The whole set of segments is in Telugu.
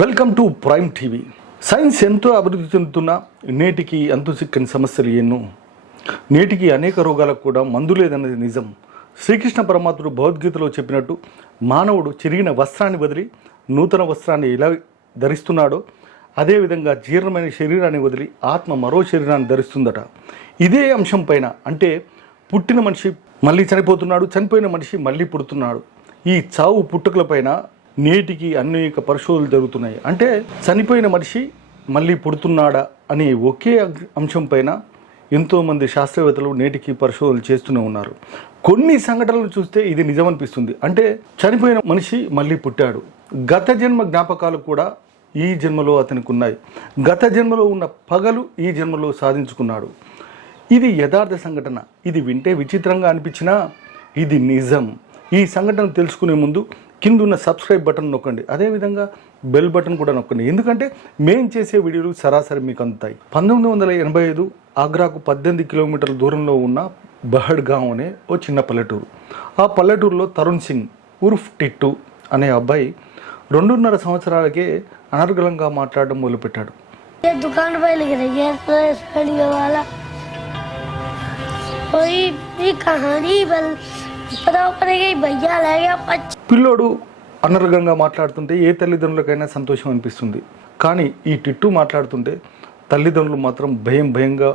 Welcome to prime TV. Science ఎంతో అభివృద్ధి చెందుతున్న నేటికి అంతు చిక్కని సమస్యలు ఎన్నో. నేటికి అనేక రోగాలకు కూడా మందు లేదన్నది నిజం. శ్రీకృష్ణ పరమాత్ముడు భగవద్గీతలో చెప్పినట్టు మానవుడు చిరిగిన వస్త్రాన్ని వదిలి నూతన వస్త్రాన్ని ఎలా ధరిస్తున్నాడో అదేవిధంగా జీర్ణమైన శరీరాన్ని వదిలి ఆత్మ మరో శరీరాన్ని ధరిస్తుందట. ఇదే అంశం పైన అంటే పుట్టిన మనిషి మళ్ళీ చనిపోతున్నాడు చనిపోయిన మనిషి మళ్ళీ పుడుతున్నాడు. ఈ చావు పుట్టుకలపైన నేటికి అనేక పరిశోధనలు జరుగుతున్నాయి. అంటే చనిపోయిన మనిషి మళ్ళీ పుడుతున్నాడా అనే ఒకే అంశం పైన ఎంతోమంది శాస్త్రవేత్తలు నేటికి పరిశోధనలు చేస్తూనే ఉన్నారు. కొన్ని సంఘటనలు చూస్తే ఇది నిజమనిపిస్తుంది. అంటే చనిపోయిన మనిషి మళ్ళీ పుట్టాడు. గత జన్మ జ్ఞాపకాలు కూడా ఈ జన్మలో అతనికి ఉన్నాయి గత జన్మలో ఉన్న పగలు ఈ జన్మలో సాధించుకున్నాడు. ఇది యథార్థ సంఘటన. ఇది వింటే విచిత్రంగా అనిపించినా ఇది నిజం. ఈ సంఘటన తెలుసుకునే ముందు కింద ఉన్న సబ్స్క్రైబ్ బటన్ నొక్కండి. అదేవిధంగా బెల్ బటన్ కూడా నొక్కండి. ఎందుకంటే మేం చేసే వీడియోలు సరాసరి మీకు అందుతాయి. పంతొమ్మిది వందల ఎనభై ఐదు ఆగ్రాకు పద్దెనిమిది కిలోమీటర్ల దూరంలో ఉన్న బహడ్గావ్ అనే ఓ చిన్న పల్లెటూరు. ఆ పల్లెటూరులో తరుణ్ సింగ్ ఉర్ఫ్ టిట్టు అనే అబ్బాయి రెండున్నర సంవత్సరాలకే అనర్గలంగా మాట్లాడడం మొదలుపెట్టాడు. దుకాణం पे लिख रही है फ्रेश वीडियो वाला कोई भी कहानी बल पता पड़ेगी भैया ले गया पच्चीस పిల్లోడు అనర్గంగా మాట్లాడుతుంటే ఏ తల్లిదండ్రులకైనా సంతోషం అనిపిస్తుంది కానీ ఈ టిట్టు మాట్లాడుతుంటే తల్లిదండ్రులు మాత్రం భయం భయంగా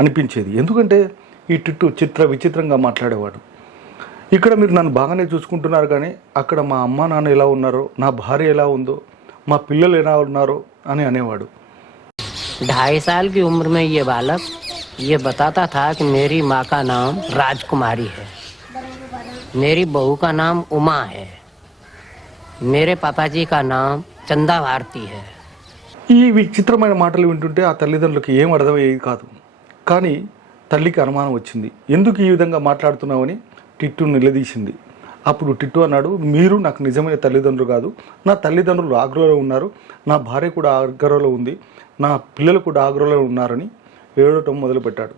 అనిపించేది ఎందుకంటే ఈ టిట్టు చిత్ర విచిత్రంగా మాట్లాడేవాడు ఇక్కడ మీరు నన్ను బాగానే చూసుకుంటున్నారు కానీ అక్కడ మా అమ్మ నాన్న ఎలా ఉన్నారో నా భార్య ఎలా ఉందో మా పిల్లలు ఎలా ఉన్నారో అని అనేవాడు ढाई साल की उम्र में ये बालक ये बताता था कि मेरी माँ का नाम राजकुमारी है मेरी बहू का नाम उमा है मेरे पापा का नाम चंदा भारती है ఈ విచిత్రమైన మాటలు వింటుంటే ఆ తల్లిదండ్రులకి ఏం అర్థమయ్యేది కాదు కానీ తల్లికి అనుమానం వచ్చింది ఎందుకు ఈ విధంగా మాట్లాడుతున్నావని టిట్టు నిలదీసింది అప్పుడు టిట్టు అన్నాడు మీరు నాకు నిజమైన తల్లిదండ్రులు కాదు నా తల్లిదండ్రులు ఆగ్రహంలో ఉన్నారు నా భార్య కూడా ఆగ్రహంలో ఉంది నా పిల్లలు కూడా ఆగ్రహంలో ఉన్నారని ఏడవటం మొదలుపెట్టాడు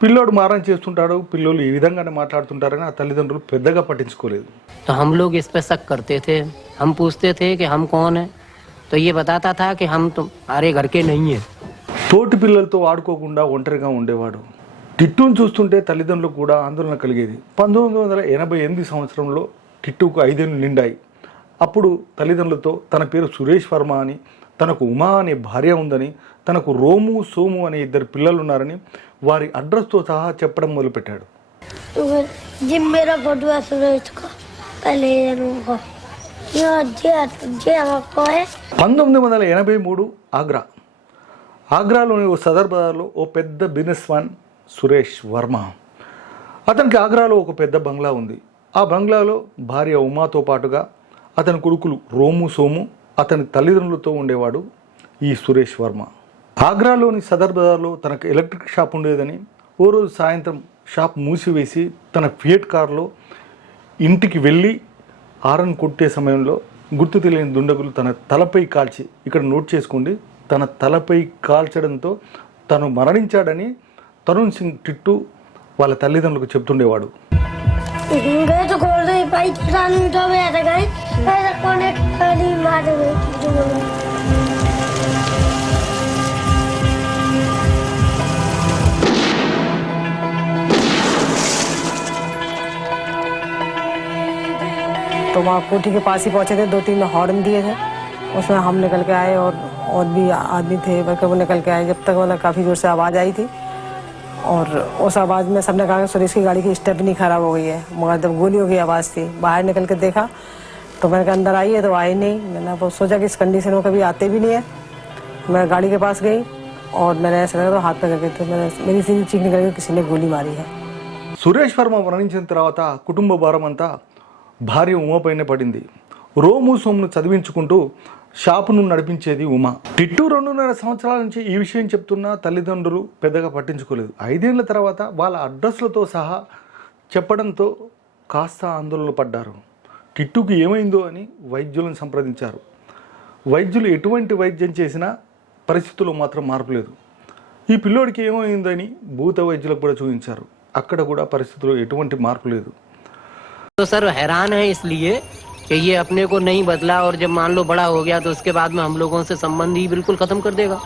పిల్లోడు మారం చేస్తుంటాడు పిల్లలు ఈ విధంగానే మాట్లాడుతుంటారని ఆ తల్లిదండ్రులు పెద్దగా పట్టించుకోలేదు तो हम लोग इस पे शक करते थे हम पूछते थे कि हम कौन हैं तो ये बताता था कि हम तुम्हारे घर के नहीं हैं తోటి పిల్లలతో ఆడుకోకుండా ఒంటరిగా ఉండేవాడు టిట్టును చూస్తుంటే తల్లిదండ్రులకు కూడా ఆందోళన కలిగేది పంతొమ్మిది వందల ఎనభై ఎనిమిది సంవత్సరంలో టిట్టుకు ఐదేళ్ళు నిండాయి అప్పుడు తల్లిదండ్రులతో తన పేరు సురేష్ వర్మ అని తనకు ఉమా అనే భార్య ఉందని తనకు రోము సోము అనే ఇద్దరు పిల్లలు ఉన్నారని వారి అడ్రస్తో సహా చెప్పడం మొదలుపెట్టాడు. పంతొమ్మిది వందల ఎనభై మూడు ఆగ్రా. ఆగ్రాలోని ఓ సదర్ బజార్లో ఓ పెద్ద బిజినెస్ మ్యాన్ సురేష్ వర్మ. అతనికి ఆగ్రాలో ఒక పెద్ద బంగ్లా ఉంది. ఆ బంగ్లాలో భార్య ఉమాతో పాటుగా అతని కొడుకులు రోము సోము అతని తల్లిదండ్రులతో ఉండేవాడు ఈ సురేష్ వర్మ. ఆగ్రాలోని సదర్ బజార్లో తనకు ఎలక్ట్రిక్ షాప్ ఉండేదని ఓ రోజు సాయంత్రం షాప్ మూసివేసి తన ఫియట్ కారులో ఇంటికి వెళ్ళి ఆరన్ కొట్టే సమయంలో గుర్తు తెలియని దుండగులు తన తలపై కాల్చి ఇక్కడ నోట్ చేసుకోండి తన తలపై కాల్చడంతో తను మరణించాడని తరుణ్ సింగ్ టిట్టు వాళ్ళ తల్లిదండ్రులకు చెప్తుండేవాడు रही भाई रानी तो वहाँ कोठी के पास ही पहुँचे थे दो तीन हॉर्न दिए थे। उसमें हम निकल के आए और और भी आदमी थे वो निकल के आए जब तक मतलब काफ़ी ज़ोर से आवाज़ आई थी। और उस आवाज़ में सबने कहा कि सुरेश की गाड़ी की स्टेप नहीं खराब हो गई है मगर जब गोलियों की आवाज़ थी बाहर निकल के देखा तो मैंने कहा अंदर आई है तो आई नहीं मैंने अब सोचा कि इस कंडीशन में कभी आते भी नहीं है मैं गाड़ी के पास गई और मैंने ऐसा लगा तो हाथ पे करके तो मैंने मेरी सीधी चीख निकल गई किसी ने गोली मारी है సురేష్ వర్మ మరణించిన తర్వాత కుటుంబ భారం అంతా భార్య ఉమపైనే పడింది రోము సోమును చదివించుకుంటూ షాపును నడిపించేది ఉమా. టిట్టు రెండున్నర సంవత్సరాల నుంచి ఈ విషయం చెప్తున్న తల్లిదండ్రులు పెద్దగా పట్టించుకోలేదు. ఐదేళ్ళ తర్వాత వాళ్ళ అడ్రస్లతో సహా చెప్పడంతో కాస్త ఆందోళన పడ్డారు. టిట్టుకు ఏమైందో అని వైద్యులను సంప్రదించారు. వైద్యులు ఎటువంటి వైద్యం చేసినా పరిస్థితుల్లో మాత్రం మార్పు లేదు. ఈ పిల్లోడికి ఏమైందని భూత వైద్యులకు కూడా చూపించారు. అక్కడ కూడా పరిస్థితుల్లో ఎటువంటి మార్పు లేదు. సార్ హైరాన్ ఇస్లియే. कि ये अपने को नहीं बदला और जब मान लो बड़ा हो गया तो उसके बाद में हम लोगों से संबंध ही बिल्कुल खत्म कर देगा।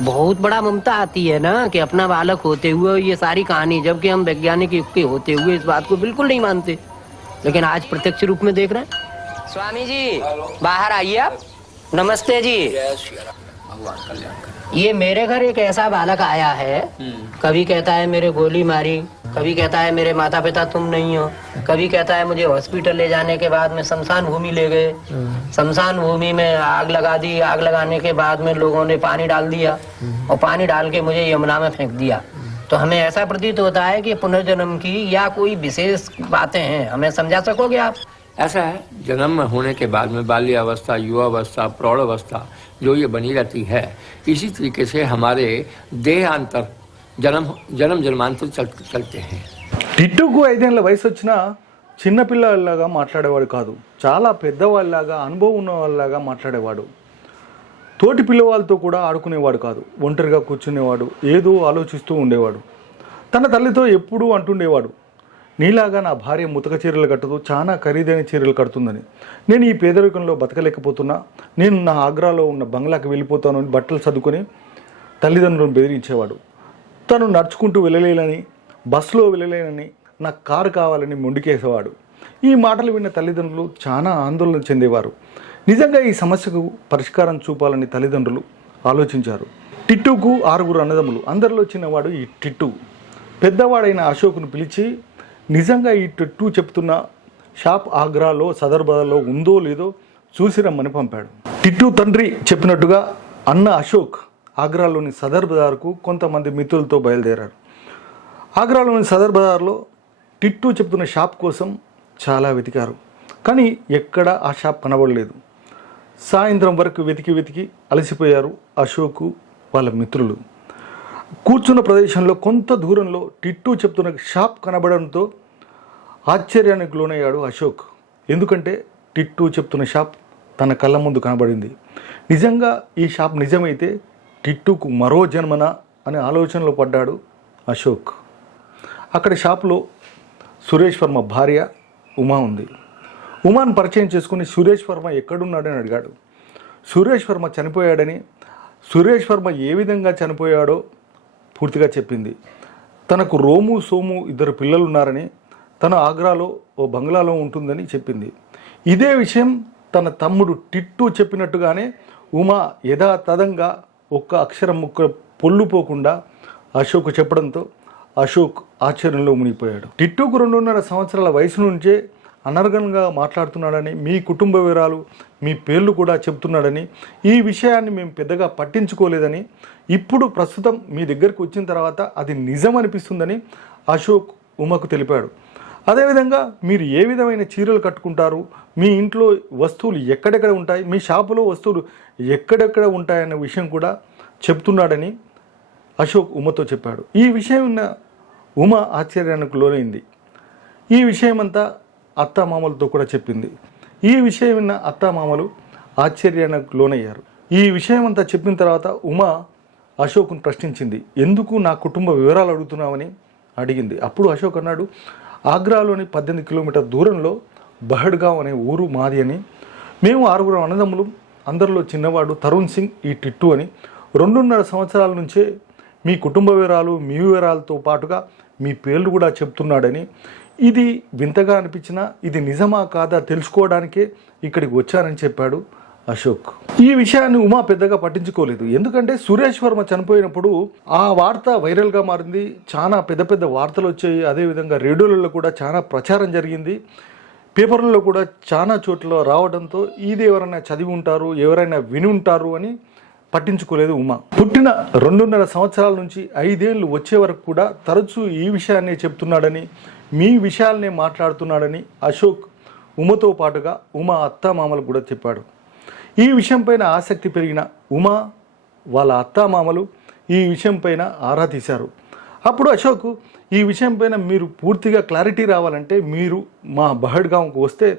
बहुत बड़ा ममता आती है ना कि अपना बालक होते हुए ये सारी कहानी जबकि हम वैज्ञानिक युग के होते हुए इस बात को बिल्कुल नहीं मानते। लेकिन आज प्रत्यक्ष रूप में देख रहे हैं। स्वामी जी बाहर आइए आप। नमस्ते जी। ये मेरे घर एक ऐसा बालक आया है। कभी कहता है मेरे गोली मारी कभी कहता है, मेरे माता पिता तुम नहीं हो। कभी कहता है, मुझे हॉस्पिटल ले जाने के बाद में शमशान भूमि ले गए। शमशान भूमि में आग लगा दी। आग लगाने के बाद में लोगों ने पानी डाल दिया और पानी डाल के मुझे यमुना में फेंक दिया। तो हमें ऐसा प्रतीत होता है कि पुनर्जन्म की या कोई विशेष बातें हैं। हमें समझा सकोगे आप? ऐसा है, जन्म होने के बाद में बाल्यावस्था, युवावस्था, प्रौढ़ावस्था, जो ये बनी रहती है, इसी तरीके से हमारे देहांतर జనం జనం జన్మాంతం చల్తే టిట్టుకు ఐదేళ్ళ వయసు వచ్చినా చిన్నపిల్లలాగా మాట్లాడేవాడు కాదు. చాలా పెద్దవాళ్ళలాగా అనుభవం ఉన్న వాళ్ళలాగా మాట్లాడేవాడు. తోటి పిల్లవాళ్ళతో కూడా ఆడుకునేవాడు కాదు. ఒంటరిగా కూర్చునేవాడు. ఏదో ఆలోచిస్తూ ఉండేవాడు. తన తల్లితో ఎప్పుడూ అంటుండేవాడు. నీలాగా నా భార్య ముతక చీరలు కట్టదు చాలా ఖరీదైన చీరలు కడుతుందని. నేను ఈ పేదరికంలో బతకలేకపోతున్నా. నేను నా ఆగ్రాలో ఉన్న బంగ్లాకి వెళ్ళిపోతాను అని బట్టలు చదువుకొని తల్లిదండ్రులను బెదిరించేవాడు. తను నడుచుకుంటూ వెళ్ళలేనని బస్సులో వెళ్ళలేనని నాకు కారు కావాలని మొండికేసేవాడు. ఈ మాటలు విన్న తల్లిదండ్రులు చాలా ఆందోళన చెందేవారు. నిజంగా ఈ సమస్యకు పరిష్కారం చూపాలని తల్లిదండ్రులు ఆలోచించారు. టిట్టుకు ఆరుగురు అన్నదమ్ములు. అందరిలో చిన్నవాడు ఈ టిట్టు. పెద్దవాడైన అశోక్ను పిలిచి నిజంగా ఈ టిట్టు చెప్తున్న షాప్ ఆగ్రాలో సదర్ బజార్లో ఉందో లేదో చూసి రమ్మని పంపాడు. టిట్టు తండ్రి చెప్పినట్టుగా అన్న అశోక్ ఆగ్రాలోని సదర్ బజార్కు కొంతమంది మిత్రులతో బయలుదేరారు. ఆగ్రాలోని సదర్ బజార్లో టిట్టు చెప్తున్న షాప్ కోసం చాలా వెతికారు. కానీ ఎక్కడ ఆ షాప్ కనబడలేదు. సాయంత్రం వరకు వెతికి వెతికి అలసిపోయారు అశోకు వాళ్ళ మిత్రులు. కూర్చున్న ప్రదేశంలో కొంత దూరంలో టిట్టు చెప్తున్న షాప్ కనబడంతో ఆశ్చర్యానికి లోనయ్యాడు అశోక్. ఎందుకంటే టిట్టు చెప్తున్న షాప్ తన కళ్ళ ముందు కనబడింది. నిజంగా ఈ షాప్ నిజమైతే టిట్టుకు మరో జన్మన అనే ఆలోచనలో పడ్డాడు అశోక్. అక్కడ షాప్లో సురేష్ వర్మ భార్య ఉమా ఉంది. ఉమాను పరిచయం చేసుకుని సురేష్ వర్మ ఎక్కడున్నాడని అడిగాడు. సురేష్ వర్మ చనిపోయాడని సురేష్ వర్మ ఏ విధంగా చనిపోయాడో పూర్తిగా చెప్పింది. తనకు రోము సోము ఇద్దరు పిల్లలు ఉన్నారని తన ఆగ్రాలో ఓ బంగ్లాలో ఉంటుందని చెప్పింది. ఇదే విషయం తన తమ్ముడు టిట్టు చెప్పినట్టుగానే ఉమా యథాతథంగా ఒక్క అక్షరం ముక్క పొల్లుపోకుండా అశోక్ చెప్పడంతో అశోక్ ఆశ్చర్యంలో మునిగిపోయాడు. టిట్టుకు రెండున్నర సంవత్సరాల వయసు నుంచే అనర్గంగా మాట్లాడుతున్నాడని మీ కుటుంబ వివరాలు మీ పేర్లు కూడా చెప్తున్నాడని ఈ విషయాన్ని మేము పెద్దగా పట్టించుకోలేదని ఇప్పుడు ప్రస్తుతం మీ దగ్గరికి వచ్చిన తర్వాత అది నిజం అనిపిస్తుందని అశోక్ ఉమకు తెలిపాడు. అదేవిధంగా మీరు ఏ విధమైన చీరలు కట్టుకుంటారు? మీ ఇంట్లో వస్తువులు ఎక్కడెక్కడ ఉంటాయి? మీ షాపులో వస్తువులు ఎక్కడెక్కడ ఉంటాయన్న విషయం కూడా చెప్తున్నాడని అశోక్ ఉమతో చెప్పాడు. ఈ విషయం విన్న ఉమ ఆశ్చర్యానికి లోనైంది. ఈ విషయమంతా అత్తామామలతో కూడా చెప్పింది. ఈ విషయం విన్న అత్తామామలు ఆశ్చర్యానికి లోనయ్యారు. ఈ విషయమంతా చెప్పిన తర్వాత ఉమ అశోక్ను ప్రశ్నించింది. ఎందుకు నా కుటుంబ వివరాలు అడుగుతున్నావని? అడిగింది. అప్పుడు అశోక్ అన్నాడు ఆగ్రాలోని పద్దెనిమిది కిలోమీటర్ దూరంలో బహడ్గావ్ అనే ఊరు మాది అని మేము ఆరుగురు అన్నదమ్ములు అందరిలో చిన్నవాడు తరుణ్ సింగ్ ఈ టిట్టు అని. రెండున్నర సంవత్సరాల నుంచే మీ కుటుంబ వివరాలు మీ వివరాలతో పాటుగా మీ పేర్లు కూడా చెప్తున్నాడని. ఇది వింతగా అనిపించినా ఇది నిజమా కాదా తెలుసుకోవడానికే ఇక్కడికి వచ్చానని చెప్పాడు. అశోక్. ఈ విషయాన్ని ఉమా పెద్దగా పట్టించుకోలేదు. ఎందుకంటే సురేష్ వర్మ చనిపోయినప్పుడు ఆ వార్త వైరల్గా మారింది. చాలా పెద్ద పెద్ద వార్తలు వచ్చాయి. అదేవిధంగా రేడియోలలో కూడా చాలా ప్రచారం జరిగింది. పేపర్లలో కూడా చాలా చోట్ల రావడంతో ఇది ఎవరైనా చదివి ఉంటారు ఎవరైనా విని ఉంటారు అని పట్టించుకోలేదు ఉమా. పుట్టిన రెండున్నర సంవత్సరాల నుంచి ఐదేళ్ళు వచ్చే వరకు కూడా తరచూ ఈ విషయాన్నే చెప్తున్నాడని మీ విషయాలనే మాట్లాడుతున్నాడని అశోక్ ఉమతో పాటుగా ఉమా అత్తామామలకు కూడా చెప్పాడు. ఈ విషయంపైన ఆసక్తి పెరిగిన ఉమా వాళ్ళ అత్తామామలు ఈ విషయంపైన ఆరా తీశారు. అప్పుడు అశోక్ ఈ విషయంపైన మీరు పూర్తిగా క్లారిటీ రావాలంటే మీరు మా బహడ్గాంకు వస్తే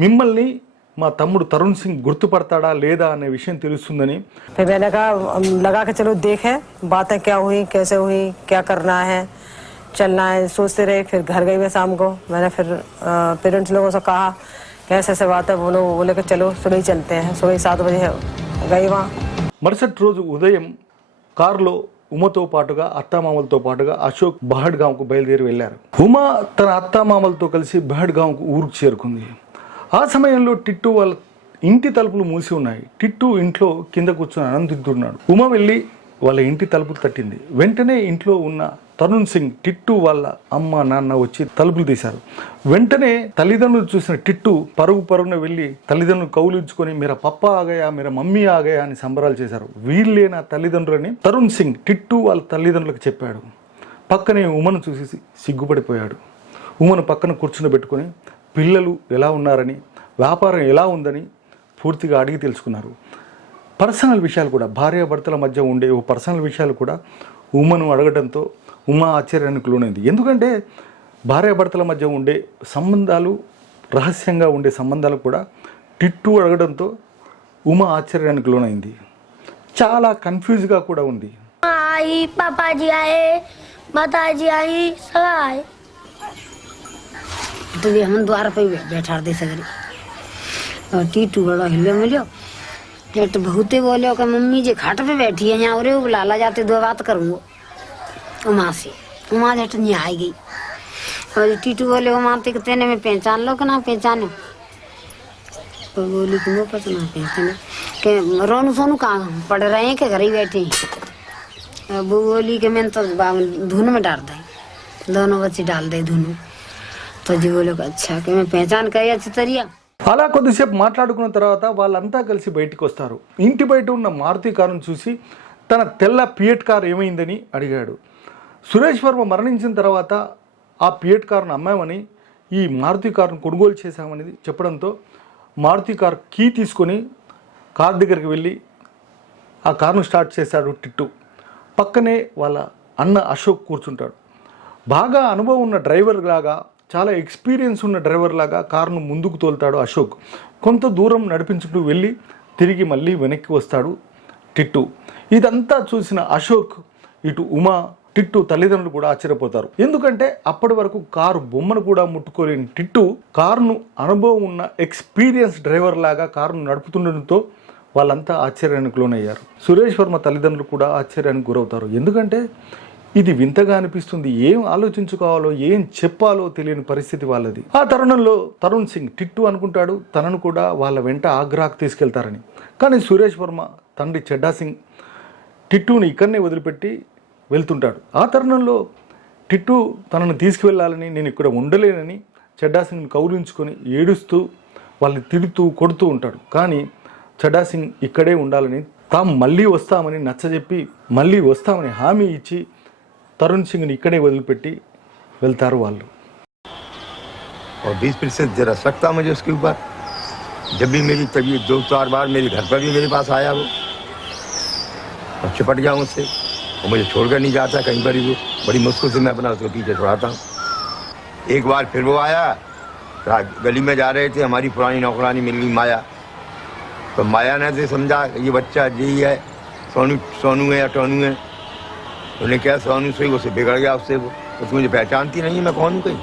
మిమ్మల్ని మా తమ్ముడు తరుణ్ సింగ్ గుర్తుపడతాడా లేదా అనే విషయం తెలుస్తుందని. చలో చల్నా హై సోచతే ఫిర్ ఘర్ గయి మే శామ్ కో మేనే ఫిర్ పేరెంట్స్ లోగో సో కహా फिर पेरेंट्स लोगों से कहा कैसे ऐसे बात है वो लोग बोले कि चलो सुबह ही चलते हैं सुबह ही सात बजे गए वहाँ మరుసటి రోజు ఉదయం కారులో ఉమతో పాటుగా అత్తామామలతో పాటుగా అశోక్ బహడ్గాంకు బయలుదేరి వెళ్ళారు ఉమ తన అత్తామామలతో కలిసి బహడ్గాంకు ఊరుకు చేరుకుంది ఆ సమయంలో టిట్టు వాళ్ళ ఇంటి తలుపులు మూసి ఉన్నాయి టిట్టు ఇంట్లో కింద కూర్చొని ఆనందిస్తున్నాడు ఉమ వెళ్ళి వాళ్ళ ఇంటి తలుపులు తట్టింది వెంటనే ఇంట్లో ఉన్న తరుణ్ సింగ్ టిట్టు వాళ్ళ అమ్మ నాన్న వచ్చి తలుపులు తీశారు. వెంటనే తల్లిదండ్రులు చూసిన టిట్టు పరుగు పరుగున వెళ్ళి తల్లిదండ్రులు కౌలించుకొని మీర పప్ప ఆగయా? మీర మమ్మీ ఆగయా? అని సంబరాలు చేశారు. వీళ్ళే నా తల్లిదండ్రులని తరుణ్ సింగ్ టిట్టు వాళ్ళ తల్లిదండ్రులకు చెప్పాడు. పక్కనే ఉమను చూసి సిగ్గుపడిపోయాడు. ఉమను పక్కన కూర్చుండబెట్టుకొని పిల్లలు ఎలా ఉన్నారని వ్యాపారం ఎలా ఉందని పూర్తిగా అడిగి తెలుసుకున్నారు. పర్సనల్ విషయాలు కూడా భార్యాభర్తల మధ్య ఉండే ఓ పర్సనల్ విషయాలు కూడా ఉమను అడగడంతో ఉమా ఆశ్చర్యానికి లోనైంది ఎందుకంటే భార్యాభర్తల మధ్య ఉండే సంబంధాలు రహస్యంగా ఉండే సంబంధాలు కూడా టిట్టు అడగడంతో ఉమా ఆశ్చర్యానికి లోనైంది చాలా కన్ఫ్యూజ్గా కూడా ఉంది आई पापा जी आए माता जी आई सब आए तो भी हम द्वार पे बै- बैठा दे सगरे और टीटू बड़ा हिलो मिलो जेट बहुते बोले कि मम्मी जी खाट पे बैठी है यहाँ और लाला जाते दो बात करूँगो उमा से उमा जेट नहीं आई गई और टीटू बोले उमा ते तेने में पहचान लो कि ना पहचानो तो बोली कि वो पता ना पहचाने के रोनू सोनू कहाँ पढ़ रहे हैं कि घर ही बैठे हैं अब वो बोली कि मैंने तो बा- धुन में डाल दी दोनों बच्चे डाल दे धुन में तो जी बोले कि अच्छा कि मैं पहचान कर अच्छी तरिया అలా కొద్దిసేపు మాట్లాడుకున్న తర్వాత వాళ్ళంతా కలిసి బయటికి వస్తారు ఇంటి బయట ఉన్న మారుతి కారును చూసి తన తెల్ల పియట్ కార్ ఏమైందని అడిగాడు సురేష్ వర్మ మరణించిన తర్వాత ఆ పియట్ కారును అమ్మామని ఈ మారుతి కారును కొనుగోలు చేశామని చెప్పడంతో మారుతి కార్ కీ తీసుకొని కార్ దగ్గరికి వెళ్ళి ఆ కారును స్టార్ట్ చేశాడు టిట్టు. పక్కనే వాళ్ళ అన్న అశోక్ కూర్చుంటాడు. బాగా అనుభవం ఉన్న డ్రైవర్ లాగా చాలా ఎక్స్పీరియన్స్ ఉన్న డ్రైవర్ లాగా కారును ముందుకు తోలుతాడు అశోక్. కొంత దూరం నడిపించుకుంటూ వెళ్ళి తిరిగి మళ్ళీ వెనక్కి వస్తాడు టిట్టు. ఇదంతా చూసిన అశోక్ ఇటు ఉమా టిట్టు తల్లిదండ్రులు కూడా ఆశ్చర్యపోతారు. ఎందుకంటే అప్పటి వరకు కారు బొమ్మను కూడా ముట్టుకోలేని టిట్టు కారును అనుభవం ఉన్న ఎక్స్పీరియన్స్ డ్రైవర్ లాగా కారును నడుపుతుండడంతో వాళ్ళంతా ఆశ్చర్యానికి లోనయ్యారు. సురేష్ వర్మ తల్లిదండ్రులు కూడా ఆశ్చర్యానికి గురవుతారు. ఎందుకంటే ఇది వింతగా అనిపిస్తుంది. ఏం ఆలోచించుకోవాలో ఏం చెప్పాలో తెలియని పరిస్థితి వాళ్ళది. ఆ తరుణంలో తరుణ్ సింగ్ టిట్టు అనుకుంటాడు. తనను కూడా వాళ్ళ వెంట ఆగ్రాకు తీసుకెళ్తారని. కానీ సురేష్ వర్మ తండ్రి చెడ్డా సింగ్ టిట్టుని ఇక్కడనే వదిలిపెట్టి వెళ్తుంటాడు ఆ తరుణంలో టిట్టు తనను తీసుకువెళ్ళాలని నేను ఇక్కడ ఉండలేనని చెడ్డా సింగ్ని కౌలించుకొని ఏడుస్తూ వాళ్ళని తిడుతూ కొడుతూ ఉంటాడు కానీ చెడ్డా సింగ్ ఇక్కడే ఉండాలని తాము మళ్ళీ వస్తామని నచ్చజెప్పి మళ్ళీ వస్తామని హామీ ఇచ్చి తరుణ్ సింగ్ని ఇక్కడే వదిలిపెట్టి వెళ్తారు వాళ్ళు और बीस प्रतिशत रस रखता मुझे उसके ऊपर जब भी मेरी तबीयत दो चार बार मेरे घर पर भी मेरे पास आया वो और चिपट गया मुझसे और मुझे छोड़कर नहीं जाता कहीं पर वो बड़ी मुश्किल से मैं अपना उसको पीछे छोड़ाता हूँ। एक बार फिर वो आया गली में जा रहे थे, हमारी पुरानी नौकरानी मिल गई माया। तो माया ने से समझा ये बच्चा जी है, सोनू सोनू है या टोनू है। उन्हें क्या सोनू से उसे बिगड़ गया उससे वो। तो मुझे पहचानती नहीं है, मैं कौन हूँ कहीं?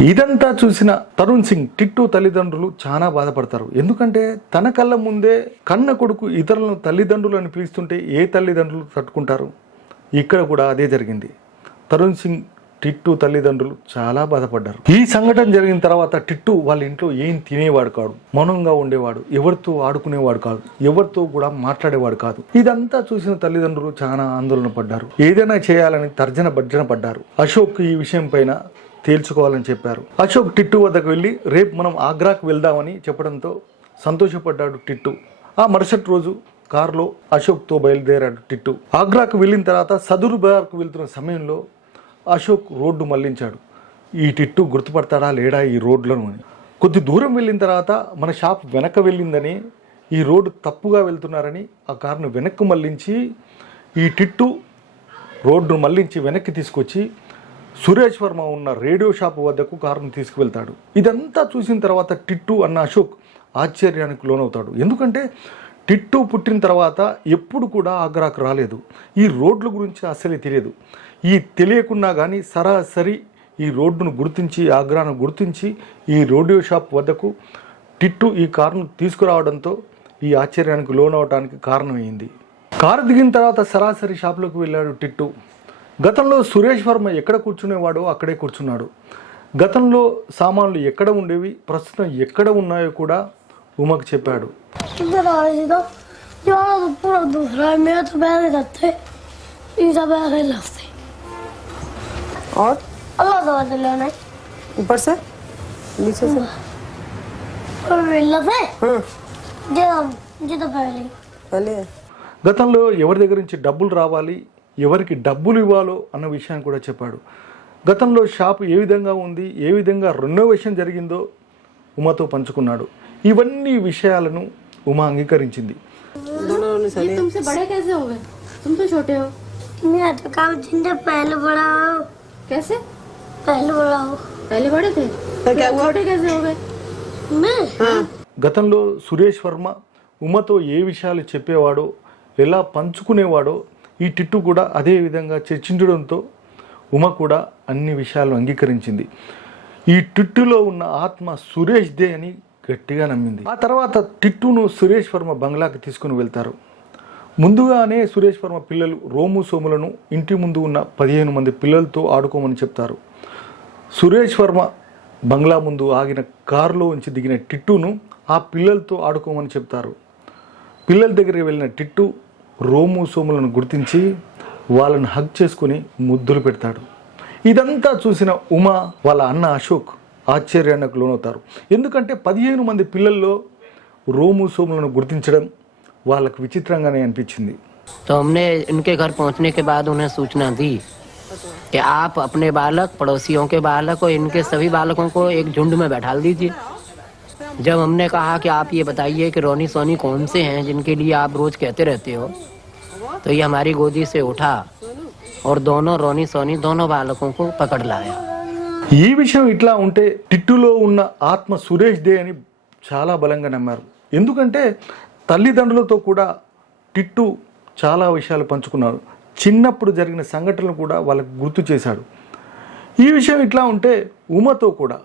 ఇదంతా చూసిన తరుణ్ సింగ్ టిట్టు తల్లిదండ్రులు చాలా బాధపడతారు. ఎందుకంటే తన కళ్ళ ముందే కన్న కొడుకు ఇతరులను తల్లిదండ్రులు అని పిలుస్తుంటే ఏ తల్లిదండ్రులు తట్టుకుంటారు? ఇక్కడ కూడా అదే జరిగింది. తరుణ్ సింగ్ టిట్టు తల్లిదండ్రులు చాలా బాధపడ్డారు. ఈ సంఘటన జరిగిన తర్వాత టిట్టు వాళ్ళ ఇంట్లో ఏం తినేవాడు కాదు మౌనంగా ఉండేవాడు. ఎవరితో ఆడుకునేవాడు కాదు. ఎవరితో కూడా మాట్లాడేవాడు కాదు. ఇదంతా చూసిన తల్లిదండ్రులు చాలా ఆందోళన పడ్డారు. ఏదైనా చేయాలని తర్జన భర్జన పడ్డారు. అశోక్ ఈ విషయం పైన తేల్చుకోవాలని చెప్పారు. అశోక్ టిట్టు వద్దకు వెళ్ళి రేపు మనం ఆగ్రాకు వెళ్దామని చెప్పడంతో సంతోషపడ్డాడు టిట్టు. ఆ మరుసటి రోజు కారులో అశోక్తో బయలుదేరాడు టిట్టు. ఆగ్రాకు వెళ్ళిన తర్వాత సదురు బజార్కు వెళ్తున్న సమయంలో అశోక్ రోడ్డు మళ్ళించాడు. ఈ టిట్టు గుర్తుపడతాడా లేడా ఈ రోడ్లను? అని. కొద్ది దూరం వెళ్ళిన తర్వాత మన షాప్ వెనక వెళ్ళిందని ఈ రోడ్డు తప్పుగా వెళ్తున్నారని ఆ కారును వెనక్కు మళ్ళించి ఈ టిట్టు రోడ్డును మళ్ళించి వెనక్కి తీసుకొచ్చి సురేష్ వర్మ ఉన్న రేడియో షాప్ వద్దకు కారును తీసుకువెళ్తాడు. ఇదంతా చూసిన తర్వాత టిట్టు అన్న అశోక్ ఆశ్చర్యానికి లోనవుతాడు. ఎందుకంటే టిట్టు పుట్టిన తర్వాత ఎప్పుడు కూడా ఆగ్రాకు రాలేదు. ఈ రోడ్ల గురించి అసలే తెలియదు. ఈ తెలియకున్నా కానీ సరాసరి ఈ రోడ్డును గుర్తించి ఆగ్రాను గుర్తించి ఈ రోడియో షాప్ వద్దకు టిట్టు ఈ కారును తీసుకురావడంతో ఈ ఆశ్చర్యానికి లోనవటానికి కారణమైంది. కారు దిగిన తర్వాత సరాసరి షాపులోకి వెళ్ళాడు టిట్టు. గతంలో సురేష్ వర్మ ఎక్కడ కూర్చునేవాడో అక్కడే కూర్చున్నాడు గతంలో సామాన్లు ఎక్కడ ఉండేవి ప్రస్తుతం ఎక్కడ ఉన్నాయో కూడా ఉమకు చెప్పాడు इधर आ रही था यहाँ तो पूरा दूसरा है मेरा तो बैग लगते इनका बैग है लगते और अल्लाह दवा दे लेना ऊपर से नीचे से और मिलना थे हम्म जे हम जे तो पहले पहले है గతంలో ఎవరి దగ్గర నుంచి డబ్బులు రావాలి ఎవరికి డబ్బులు ఇవ్వాలో అన్న విషయాన్ని కూడా చెప్పాడు. గతంలో షాపు ఏ విధంగా ఉంది ఏ విధంగా రెనోవేషన్ జరిగిందో ఉమాతో పంచుకున్నాడు. ఇవన్నీ విషయాలను ఉమా అంగీకరించింది. గతంలో సురేష్ వర్మ ఉమతో ఏ విషయాలు చెప్పేవాడో ఎలా పంచుకునేవాడో ఈ టిట్టు కూడా అదే విధంగా చర్చించడంతో ఉమ కూడా అన్ని విషయాలు అంగీకరించింది. ఈ టిట్టులో ఉన్న ఆత్మ సురేష్ దే అని గట్టిగా నమ్మింది. ఆ తర్వాత టిట్టును సురేష్ వర్మ బంగ్లాకి తీసుకుని వెళ్తారు. ముందుగానే సురేష్ వర్మ పిల్లలు రోము సోములను ఇంటి ముందు ఉన్న పదిహేను మంది పిల్లలతో ఆడుకోమని చెప్తారు. సురేష్ వర్మ బంగ్లా ముందు ఆగిన కారులో ఉంచి దిగిన టిట్టును ఆ పిల్లలతో ఆడుకోమని చెప్తారు. పిల్లల దగ్గరికి వెళ్ళిన టిట్టు రోము సోములను గుర్తించి వాళ్ళని హగ్ చేసుకుని ముద్దులు పెడతాడు ఇదంతా చూసిన ఉమా వాళ్ళ అన్న అశోక్ ఆశ్చర్యానికి లోనవుతారు ఎందుకంటే పదిహేను మంది పిల్లల్లో రోము సోములను గుర్తించడం వాళ్ళకు విచిత్రంగానే అనిపించింది तो हमने इनके घर पहुंचने के बाद उन्हें सूचना दी कि आप अपने बालक पड़ोसियों के बालक और इनके सभी बालकों को एक झुंड में बैठा दीजिए जब हमने कहा कि आप ये बताइए कि रोनी सोनी कौन से हैं जिनके लिए आप रोज कहते रहते हो तो ये हमारी गोदी से उठा और दोनों रोनी सोनी दोनों बालकों को पकड़ लाया ఈ విషయం ఇట్లా ఉంటే టిట్టులో ఉన్న ఆత్మ సురేష్ దే అని చాలా బలంగా నమ్మారు ఎందుకంటే తల్లిదండ్రులతో కూడా టిట్టు చాలా విషయాలు పంచుకున్నారు చిన్నప్పుడు జరిగిన సంఘటనలు కూడా వాళ్ళకు గుర్తు చేశాడు ఈ విషయం ఇట్లా ఉంటే ఉమతో కూడా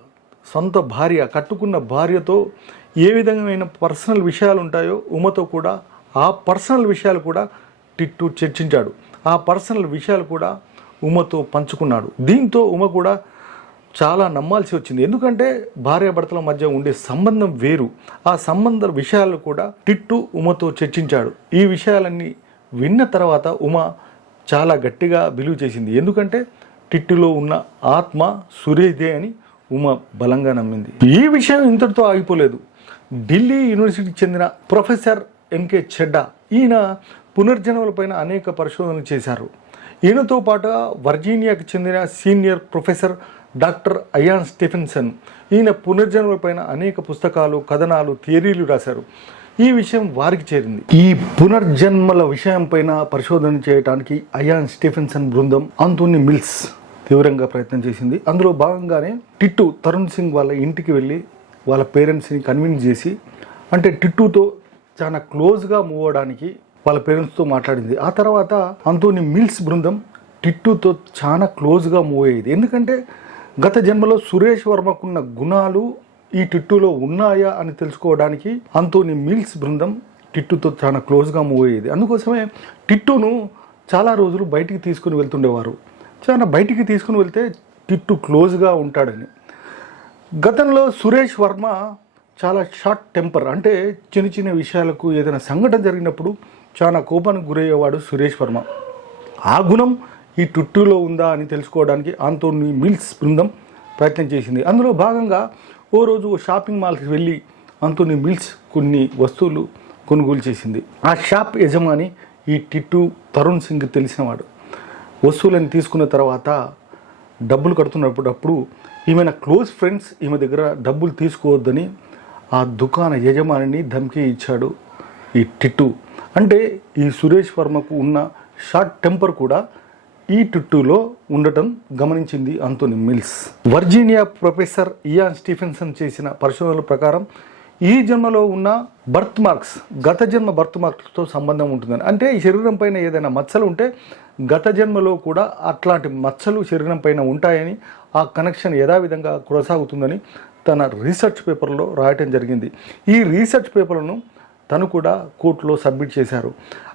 సొంత భార్య కట్టుకున్న భార్యతో ఏ విధమైన పర్సనల్ విషయాలు ఉంటాయో ఉమతో కూడా ఆ పర్సనల్ విషయాలు కూడా టిట్టు చర్చించాడు. ఆ పర్సనల్ విషయాలు కూడా ఉమతో పంచుకున్నాడు. దీంతో ఉమ కూడా చాలా నమ్మాల్సి వచ్చింది. ఎందుకంటే భార్యాభర్తల మధ్య ఉండే సంబంధం వేరు. ఆ సంబంధ విషయాలు కూడా టిట్టు ఉమతో చర్చించాడు. ఈ విషయాలన్నీ విన్న తర్వాత ఉమ చాలా గట్టిగా బిలీవ్ చేసింది. ఎందుకంటే టిట్టులో ఉన్న ఆత్మ సురేదే అని ఉమ బలంగా నమ్మింది. ఈ విషయం ఇంతటితో ఆగిపోలేదు. ఢిల్లీ యూనివర్సిటీకి చెందిన ప్రొఫెసర్ ఎంకే చెడ్డా ఈయన పునర్జన్మలపైన అనేక పరిశోధనలు చేశారు. ఈయనతో పాటు వర్జీనియాకి చెందిన senior professor doctor Ian Stevenson ఈయన పునర్జన్మలపైన అనేక పుస్తకాలు కథనాలు థియరీలు రాశారు. ఈ విషయం వారికి చేరింది. ఈ పునర్జన్మల విషయం పైన పరిశోధన చేయడానికి అయాన్ స్టీఫెన్సన్ బృందం అంతోని మిల్స్. తీవ్రంగా ప్రయత్నం చేసింది. అందులో భాగంగానే టిట్టు తరుణ్ సింగ్ వాళ్ళ ఇంటికి వెళ్ళి వాళ్ళ పేరెంట్స్ని కన్విన్స్ చేసి అంటే టిట్టుతో చాలా క్లోజ్గా మూవ్ అవడానికి వాళ్ళ పేరెంట్స్తో మాట్లాడింది. ఆ తర్వాత అంతోని మిల్స్ బృందం టిట్టుతో చాలా క్లోజ్గా మూవ్ అయ్యేది. ఎందుకంటే గత జన్మలో సురేష్ వర్మకున్న గుణాలు ఈ టిట్టులో ఉన్నాయా అని తెలుసుకోవడానికి అంతోని మిల్స్ బృందం టిట్టుతో చాలా క్లోజ్గా మూవ్ అయ్యేది. అందుకోసమే టిట్టును చాలా రోజులు బయటికి తీసుకుని వెళ్తుండేవారు. చాలా బయటికి తీసుకుని వెళ్తే టిట్టు క్లోజ్గా ఉంటాడని. గతంలో సురేష్ వర్మ చాలా షార్ట్ టెంపర్ అంటే చిన్న చిన్న విషయాలకు ఏదైనా సంఘటన జరిగినప్పుడు చాలా కోపానికి గురయ్యేవాడు సురేష్ వర్మ. ఆ గుణం ఈ టుట్టులో ఉందా అని తెలుసుకోవడానికి ఆంతోని మిల్స్ బృందం ప్రయత్నం చేసింది. అందులో భాగంగా ఓ రోజు ఓ షాపింగ్ మాల్కి వెళ్ళి ఆంతోని మిల్స్ కొన్ని వస్తువులు కొనుగోలు చేసింది. ఆ షాప్ యజమాని ఈ టిట్టు తరుణ్ సింగ్ తెలిసినవాడు. వస్తువులను తీసుకున్న తర్వాత డబ్బులు కడుతున్నప్పుడు ఈమె నా క్లోజ్ ఫ్రెండ్స్ ఈమె దగ్గర డబ్బులు తీసుకోవద్దని ఆ దుకాణ యజమానిని ధమ్కి ఇచ్చాడు ఈ టిట్టు. అంటే ఈ సురేష్ వర్మకు ఉన్న షార్ట్ టెంపర్ కూడా ఈ టిట్టులో ఉండటం గమనించింది Antonia Mills. Virginia professor Ian Stevenson చేసిన పరిశోధనల ప్రకారం ఈ జన్మలో ఉన్న బర్త్ మార్క్స్ గత జన్మ బర్త్ మార్క్స్తో సంబంధం ఉంటుందని. అంటే ఈ శరీరం పైన ఏదైనా మచ్చలు ఉంటే గత జన్మలో కూడా అట్లాంటి మచ్చలు శరీరం పైన ఉంటాయని ఆ కనెక్షన్ యథావిధంగా కొనసాగుతుందని తన రీసెర్చ్ పేపర్లో రాయటం జరిగింది. ఈ రీసెర్చ్ పేపర్లను తను కూడా కోర్టులో సబ్మిట్ చేశారు.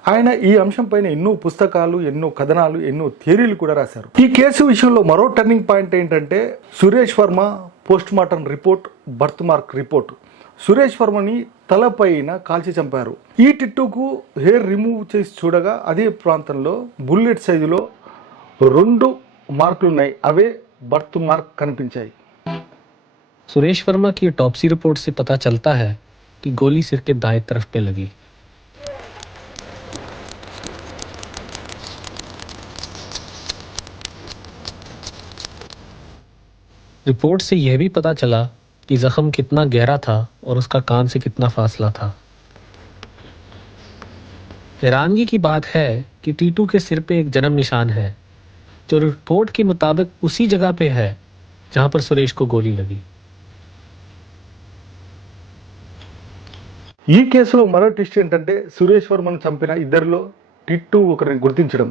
ఆయన ఈ అంశంపైన ఎన్నో పుస్తకాలు ఎన్నో కథనాలు ఎన్నో థియరీలు కూడా రాశారు. ఈ కేసు విషయంలో మరో టర్నింగ్ పాయింట్ ఏంటంటే Suresh Verma postmortem report birthmark report Suresh వర్మని తలపైన కాల్చి చంపారు ఈ టిట్టుకు హెయిర్ రిమూవ్ చేసి చూడగా అదే ప్రాంతంలో బుల్లెట్ సైజులో రెండు మార్కులు ఉన్నాయి అవే బర్త్ మార్క్ కనిపించాయి सुरेश वर्मा की टॉपसी रिपोर्ट से पता चलता है कि गोली सिर के दाएं तरफ पे लगी रिपोर्ट से यह भी पता चला कि जख्म कितना गहरा था और उसका कान से कितना फासला था हैरानगी की बात है कि टीटू के सिर पे एक जन्म निशान है जो रिपोर्ट के मुताबिक उसी जगह पे है जहां पर सुरेश को गोली लगी ఈ కేసులో మరో ట్విస్ట్ ఏంటంటే సురేష్ వర్మను చంపిన ఇద్దరిలో టిట్టు ఒకరిని గుర్తించడం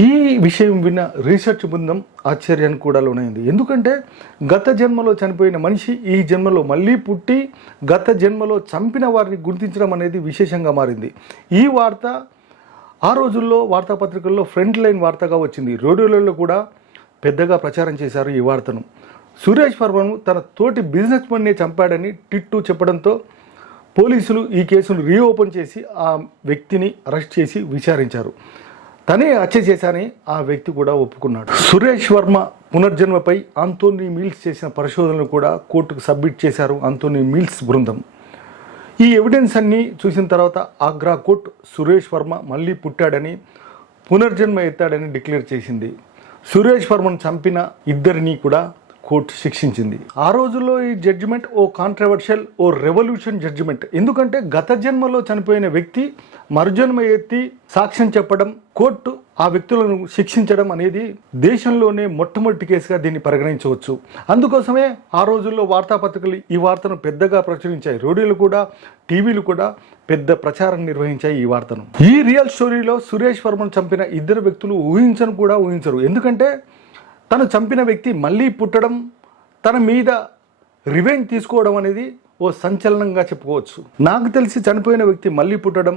ఈ విషయం విన్న రీసెర్చ్ బృందం ఆశ్చర్యానికి కూడా లోనైంది. ఎందుకంటే గత జన్మలో చనిపోయిన మనిషి ఈ జన్మలో మళ్ళీ పుట్టి గత జన్మలో చంపిన వారిని గుర్తించడం అనేది విశేషంగా మారింది. ఈ వార్త ఆ రోజుల్లో వార్తాపత్రికల్లో ఫ్రంట్ లైన్ వార్తగా వచ్చింది. రేడియోలలో కూడా పెద్దగా ప్రచారం చేశారు ఈ వార్తను. సురేష్ వర్మను తన తోటి బిజినెస్ మన్నే చంపాడని టిట్టు చెప్పడంతో పోలీసులు ఈ కేసును రీఓపెన్ చేసి ఆ వ్యక్తిని అరెస్ట్ చేసి విచారించారు. తనే హత్య చేశానని ఆ వ్యక్తి కూడా ఒప్పుకున్నాడు. సురేష్ వర్మ పునర్జన్మపై ఆంతోనీ మిల్స్ చేసిన పరిశోధనలు కూడా కోర్టుకు సబ్మిట్ చేశారు ఆంతోనీ మిల్స్ బృందం. ఈ ఎవిడెన్స్ అన్నీ చూసిన తర్వాత ఆగ్రా కోర్టు సురేష్ వర్మ మళ్ళీ పుట్టాడని పునర్జన్మ ఎత్తాడని డిక్లేర్ చేసింది. సురేష్ వర్మను చంపిన ఇద్దరినీ కూడా కోర్టు శిక్షించింది. ఆ రోజుల్లో ఈ జడ్జిమెంట్ ఓ కాంట్రవర్షియల్ ఓ రెవల్యూషన్ జడ్జిమెంట్ ఎందుకంటే గత జన్మలో చనిపోయిన వ్యక్తి మరుజన్మ ఎత్తి సాక్ష్యం చెప్పడం కోర్టు ఆ వ్యక్తులను శిక్షించడం అనేది దేశంలోనే మొట్టమొదటి కేసుగా దీన్ని పరిగణించవచ్చు. అందుకోసమే ఆ రోజుల్లో వార్తాపత్రికలు ఈ వార్తను పెద్దగా ప్రచురించాయి. రేడియోలు కూడా టీవీలు కూడా పెద్ద ప్రచారం నిర్వహించాయి ఈ వార్తను. ఈ రియల్ స్టోరీలో సురేష్ వర్మను చంపిన ఇద్దరు వ్యక్తులు ఊహించను కూడా ఊహించరు. ఎందుకంటే తను చంపిన వ్యక్తి మళ్ళీ పుట్టడం తన మీద రివెంజ్ తీసుకోవడం అనేది ఓ సంచలనంగా చెప్పుకోవచ్చు. నాకు తెలిసి చనిపోయిన వ్యక్తి మళ్ళీ పుట్టడం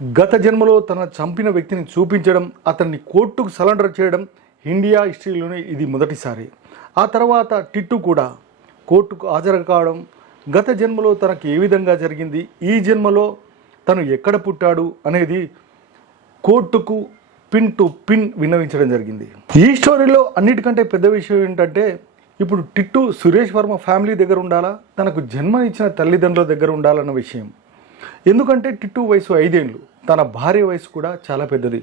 గత జన్మలో తన చంపిన వ్యక్తిని చూపించడం అతన్ని కోర్టుకు సరెండర్ చేయడం ఇండియా హిస్టరీలోనే ఇది మొదటిసారి. ఆ తర్వాత టిట్టు కూడా కోర్టుకు హాజరు కావడం గత జన్మలో తనకు ఏ విధంగా జరిగింది ఈ జన్మలో తను ఎక్కడ పుట్టాడు అనేది కోర్టుకు పిన్ టు పిన్ విన్నవించడం జరిగింది. ఈ స్టోరీలో అన్నిటికంటే పెద్ద విషయం ఏంటంటే ఇప్పుడు టిట్టు సురేష్ వర్మ ఫ్యామిలీ దగ్గర ఉండాలా? తనకు జన్మ ఇచ్చిన తల్లిదండ్రుల దగ్గర ఉండాలన్న విషయం. ఎందుకంటే టిట్టు వయసు ఐదేండ్లు. తన భార్య వయసు కూడా చాలా పెద్దది.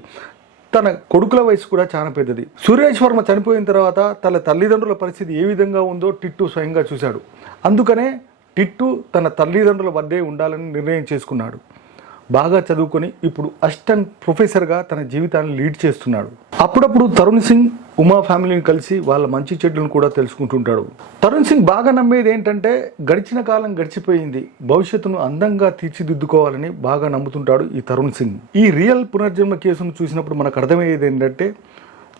తన కొడుకుల వయసు కూడా చాలా పెద్దది. సురేష్ వర్మ చనిపోయిన తర్వాత తన తల్లిదండ్రుల పరిస్థితి ఏ విధంగా ఉందో టిట్టు స్వయంగా చూశాడు. అందుకనే టిట్టు తన తల్లిదండ్రుల వద్దే ఉండాలని నిర్ణయం చేసుకున్నాడు. బాగా చదువుకొని ఇప్పుడు అసిస్టెంట్ ప్రొఫెసర్గా తన జీవితాన్ని లీడ్ చేస్తున్నాడు. అప్పుడప్పుడు తరుణ్ సింగ్ ఉమా ఫ్యామిలీని కలిసి వాళ్ళ మంచి చెడ్లను కూడా తెలుసుకుంటుంటాడు. తరుణ్ సింగ్ బాగా నమ్మేది ఏంటంటే గడిచిన కాలం గడిచిపోయింది. భవిష్యత్తును అందంగా తీర్చిదిద్దుకోవాలని బాగా నమ్ముతుంటాడు ఈ తరుణ్ సింగ్. ఈ రియల్ పునర్జన్మ కేసును చూసినప్పుడు మనకు అర్థమయ్యేది ఏంటంటే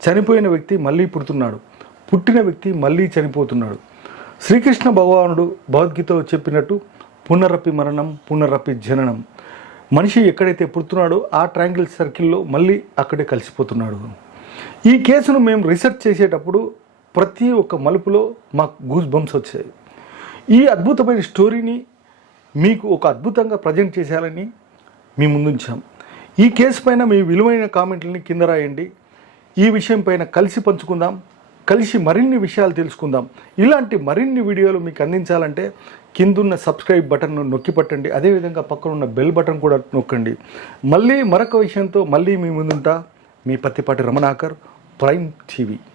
చనిపోయిన వ్యక్తి మళ్ళీ పుడుతున్నాడు. పుట్టిన వ్యక్తి మళ్ళీ చనిపోతున్నాడు. శ్రీకృష్ణ భగవానుడు భగవద్గీతలో చెప్పినట్టు పునరపి మరణం పునరపి జననం. మనిషి ఎక్కడైతే పుడుతున్నాడో ఆ ట్రయాంగిల్ సర్కిల్లో మళ్ళీ అక్కడే కలిసిపోతున్నాడు. ఈ కేసును మేము రీసెర్చ్ చేసేటప్పుడు ప్రతి ఒక్క మలుపులో మాకు గూస్ బంప్స్ వచ్చాయి. ఈ అద్భుతమైన స్టోరీని మీకు ఒక అద్భుతంగా ప్రజెంట్ చేసేయాలని మీ ముందుంచాం. ఈ కేసు పైన మీ విలువైన కామెంట్లని కింద రాయండి. ఈ విషయం పైన కలిసి పంచుకుందాం. కలిసి మరిన్ని విషయాలు తెలుసుకుందాం. ఇలాంటి మరిన్ని వీడియోలు మీకు అందించాలంటే కిందున్న సబ్స్క్రైబ్ బటన్ను నొక్కి పట్టండి. అదేవిధంగా పక్కన ఉన్న బెల్ బటన్ కూడా నొక్కండి. మళ్ళీ మరొక విషయంతో మళ్ళీ మీ ముందుంటా. మీ పత్తిపాటి రమణాకర్ ప్రైమ్ టీవీ